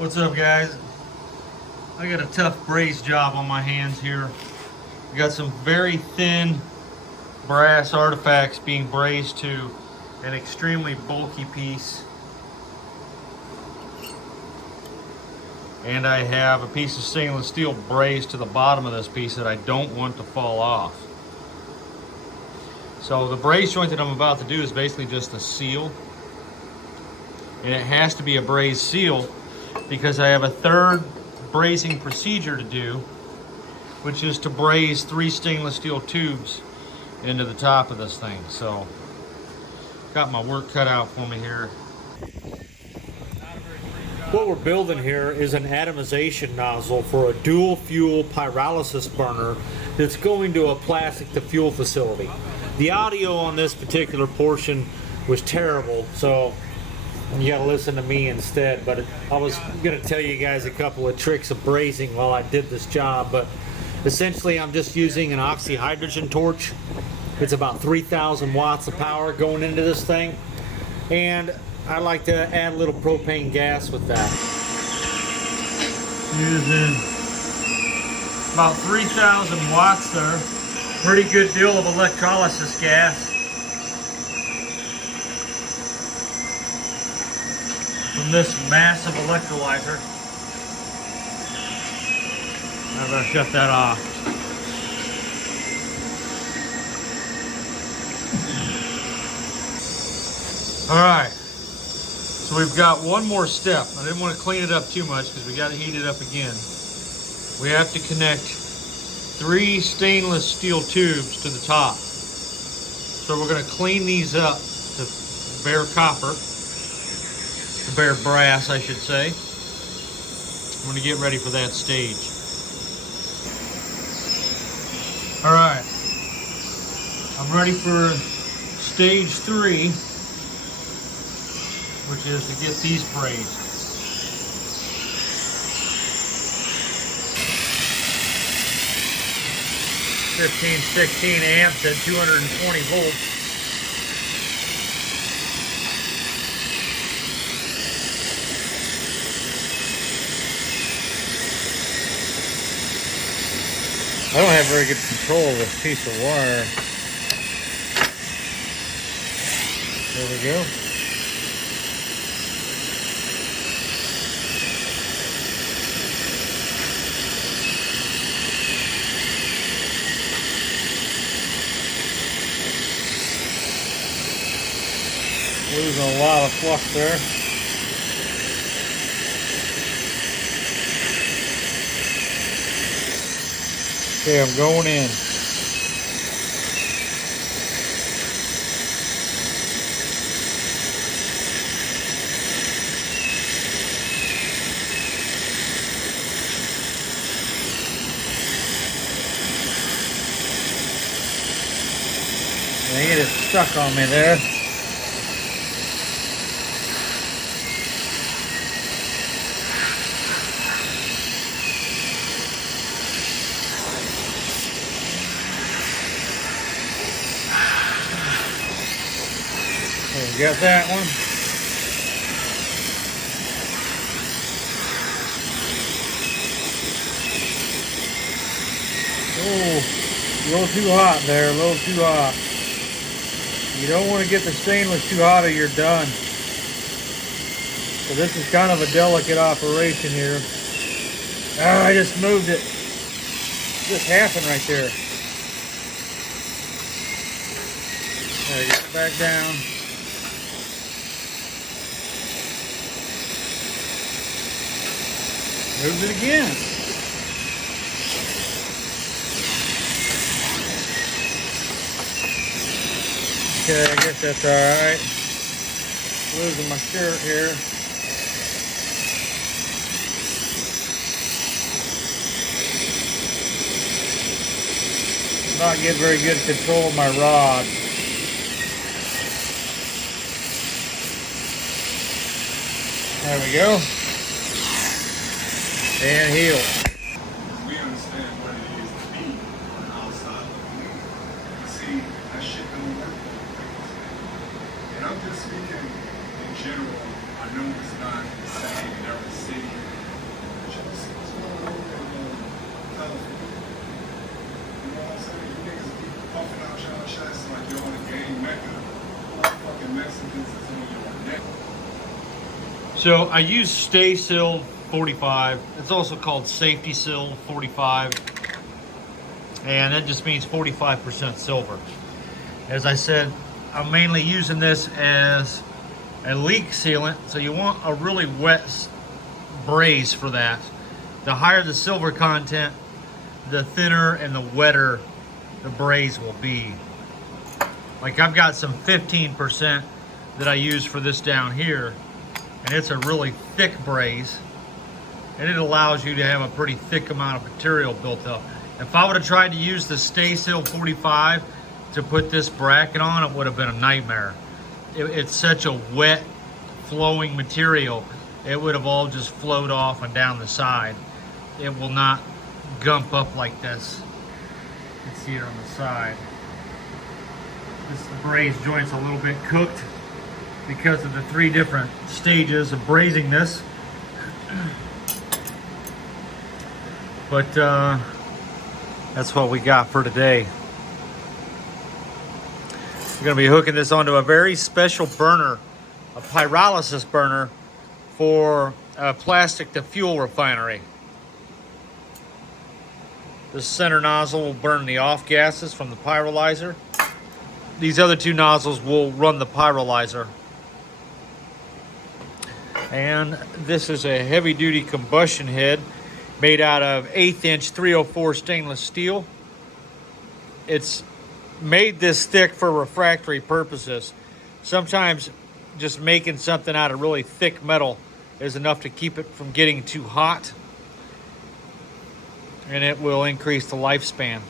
What's up, guys? I got a tough braze job on my hands here. I got some very thin brass artifacts being brazed to an extremely bulky piece. And I have a piece of stainless steel brazed to the bottom of this piece that I don't want to fall off. So the braze joint that I'm about to do is basically just a seal. And it has to be a brazed seal because I have a third brazing procedure to do, which is to braze 3 stainless steel tubes into the top of this thing. So got my work cut out for me here. What we're building here is an atomization nozzle for a dual fuel pyrolysis burner that's going to a plastic to fuel facility. The audio on this particular portion was terrible, so you gotta listen to me instead, but I was gonna tell you guys a couple of tricks of brazing while I did this job. But essentially I'm just using an oxyhydrogen torch. It's about 3,000 watts of power going into this thing, and I like to add a little propane gas with that. Using about 3,000 watts there. Pretty good deal of electrolysis gas from this massive electrolyzer. I better shut that off. All right, so we've got one more step. I didn't want to clean it up too much because we got to heat it up again. We have to connect 3 stainless steel tubes to the top. So we're going to clean these up to bare copper. Bare brass, I should say. I'm going to get ready for that stage. All right, I'm ready for stage 3, which is to get these brazed. (16 amps at 220 volts. I don't have very good control of this piece of wire. There we go. Losing a lot of flux there. Okay, I'm going in. Dang it, it's stuck on me there. Got that one. Oh, a little too hot there, a little too hot. You don't want to get the stainless too hot or you're done. So this is kind of a delicate operation here. Oh, I just moved it. Just happened right there. There, get it back down. Moves it again. Okay, I guess that's alright. Losing my shirt here. Not getting very good control of my rod. There we go. And heel. We understand what it is to be on the outside looking in. You see, that shit don't work. And I'm just speaking in general. I know it's not the same in every city. So I use Stay Seal 45. It's also called Safety Seal 45. And that just means 45% silver. As I said, I'm mainly using this as a leak sealant. So you want a really wet braze for that. The higher the silver content, the thinner and the wetter the braze will be. Like I've got some 15% that I use for this down here, and it's a really thick braze, and it allows you to have a pretty thick amount of material built up. If I would have tried to use the Stay Seal 45 to put this bracket on, it would have been a nightmare. It's such a wet, flowing material, it would have all just flowed off and down the side. It will not gump up like this. You can see it on the side. This braze joint's a little bit cooked because of the 3 different stages of brazing this. But that's what we got for today. We're going to be hooking this onto a very special burner, a pyrolysis burner for a plastic to fuel refinery. This center nozzle will burn the off gases from the pyrolyzer. These other 2 nozzles will run the pyrolyzer. And this is a heavy duty combustion head made out of 1/8 inch 304 stainless steel. It's made this thick for refractory purposes. Sometimes just making something out of really thick metal is enough to keep it from getting too hot, and it will increase the lifespan.